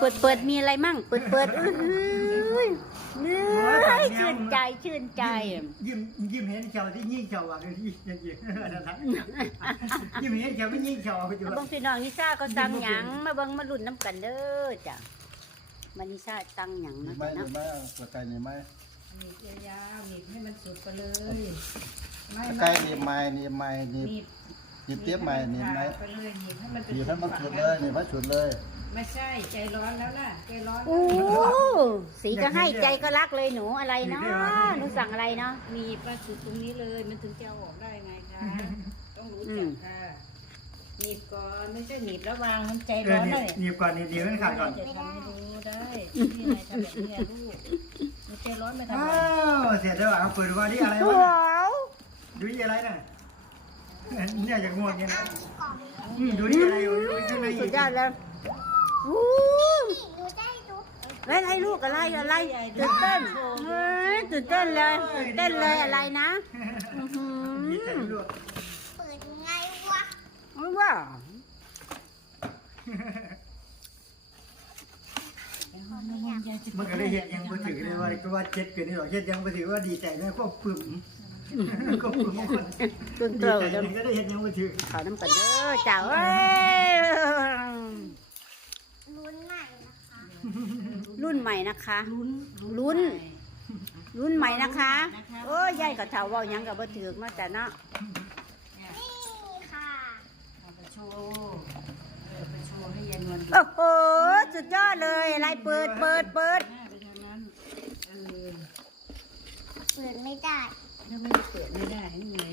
เปิดเปิดมีอะไรมั่ง เปิดเปิดอื้อหือเอ้ยชื่นใจชื่นใจ ยิ้มยิ้มเห็นเขียวที่ยิ่งเขียวอะคือที่ยังยิ้มนั่นนะยิ้มเห็นเขียวไม่ยิ่งเขียวอยู่มาเบิ่งพี่น้องนิซ่าก็สั่งหยังมาเบิ่งมาลุ้นน้ำกันเด้อจ้ะมานิซ่าสั่งหยังหนีนะไหมจ๊ะหนีเนาะไหมสกายหนีไหมหนีบยาวๆหนีบให้มันสุดไปเลย ไม่สไม่กายหนีไหมหนีไหมหนีหนีบ หนีเตี้ยไหมหนีไหมไปเลยหนีบให้มันหนีให้มันสุดเลยหนีให้สุดเลยไม่ใช่ใจร้อนแล้วล่ะใจร้อนโอ้สีก็ให้ใจก็รักเลยหนูอะไรเนาะหนูสั่งอะไรเนาะหนีบมาสุดตรงนี้เลยมันถึงจะเอาออกได้ไงคะต้องรู้จักค่ะหนีบก่อนไม่ใช่หนีบแล้ววางมันใจเอร้ออนนี่เลยนี่ก่อนนี่ดีมันขาดก่อนจะทำให้ดูได้ที่ไหนทำแบบนี้ลูกมันใจร้อนไม่ทำอ้าอะไรวเสียแล้วอะเปิดว่านี่อะไรวะว้าวดูนี่อะไรน่ะ เนี่ยอย่างง่วงเนี่ยนะดูนี่อะไรอยู่ดูข้างในสุอีดกยอดเลยอู้อะไรอะไรลูกอะไรอะไรตื่นเต้นเฮ้ยตื่นเต้นเลยตื่นเต้นเลยอะไรนะอื้อหืมีแต่อลวกเปิดไงวะว้าวมันก็ได้เห็นยังบ่ถือเลยว่าก็ว่าเจ็ดเกินนี่หรอกเจ็ดยังบ่ถือว่าดีใจนะก็ปึ้ม ก็ปึ้มคนตื่นดีเต้นใจเลยก็ได้เห็นยังบ่ถือขอน้ำกันเด้อจ้าเอ้ยลุ้นใหม่นะคะรุ่นใหม่นะคะ ลุ้นรุ่นใหม่นะคะโอ้ยยายกับเฒ่าเว้าหยังกับบ่ถือกมาแต่เนาะนี่ค่ะเอาไปโชว์เออไปโชว์ให้ยายนวลดูโอ้โหสุดยอดเลยอะไรเปิดเปิดเปิด หน้าไปทางนั้นเออ เปิดไม่ได้ ถ้าไม่ได้เปิดไม่ได้นี่ไง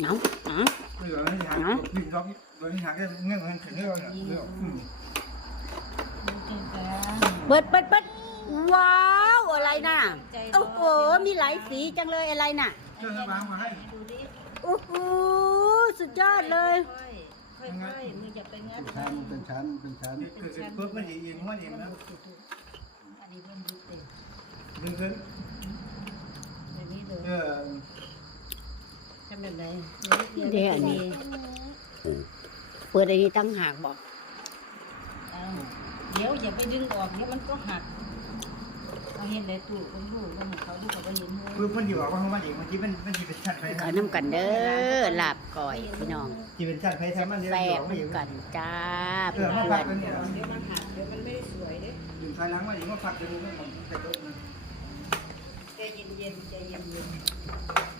เนาเนาไม่หรอกไม่หาหนึ่งรอบตัวนี้หาก็เงื่อนเงินถึงเรื่องเนี่ยอืมมันเก่งจังเปิดเปิดเปิดว้าวอะไรน่ะโอ้โหมีหลายสีจังเลยอะไรน่ะเรื่องวางมาให้ดูดิโอ้โหสุดยอดเลยค่อยค่อยค่อยมืออย่าไปงัดเป็นชั้นเป็นชั้นเป็นชั้นเกิดปุ๊บมันเองมันเองนะอันนี้เพิ่มยุบเต็มดึงขึ้น แบบนี้เลย เออ ทำแบบไหนเดี๋ยวอันนี้ เปิดอันนี้ตั้งหากบอกอ้าวเดี๋ยวอย่าไปดึงออกเดี๋ยวมันก็หักเอาเห็นได้ตู้คนลูกคนเขาดูเขาก็เห็นหัวปุ๊บมันอยู่ว่ามันเองบางทีมันมันจีเป็นชั้นไปขอน้ำกันเด้อลาบก่อยพี่น้องจีเป็นชั้นไปแท้มันเดียวแซ่อบยู่ไม่อยู่กันจ้าเอเพื่อมาอพักนตัวนี้เดี๋ยวมันหักเดี๋ยวมันไม่ได้สวยเด้อยู่ภายหลังมาอยู่มาพักตัวนี้มันจะโดนใจเย็นๆใจเย็นๆ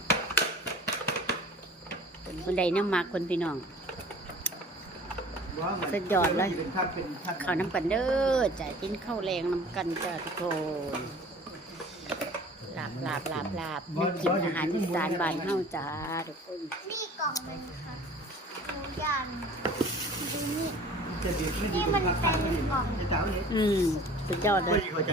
คนใดน้ำมากคนพี่น้องเป็นชั้นเป็นชั้นข้าวน้ำกันเด้อจ่ายกินข้าวแรงน้ำกันจ้าทุกคนลาบลาบลาบลาบได้กินอาหารอีสานบ้านเฮาจ้าทุกคนนี่กล่องมันค่ะหนูยันดูนี่จะดีไม่ดีเป็นพักพักไม่ดีจะเจ้าเลยอืมสุดยอดเลไม่ยดีเข้าใจ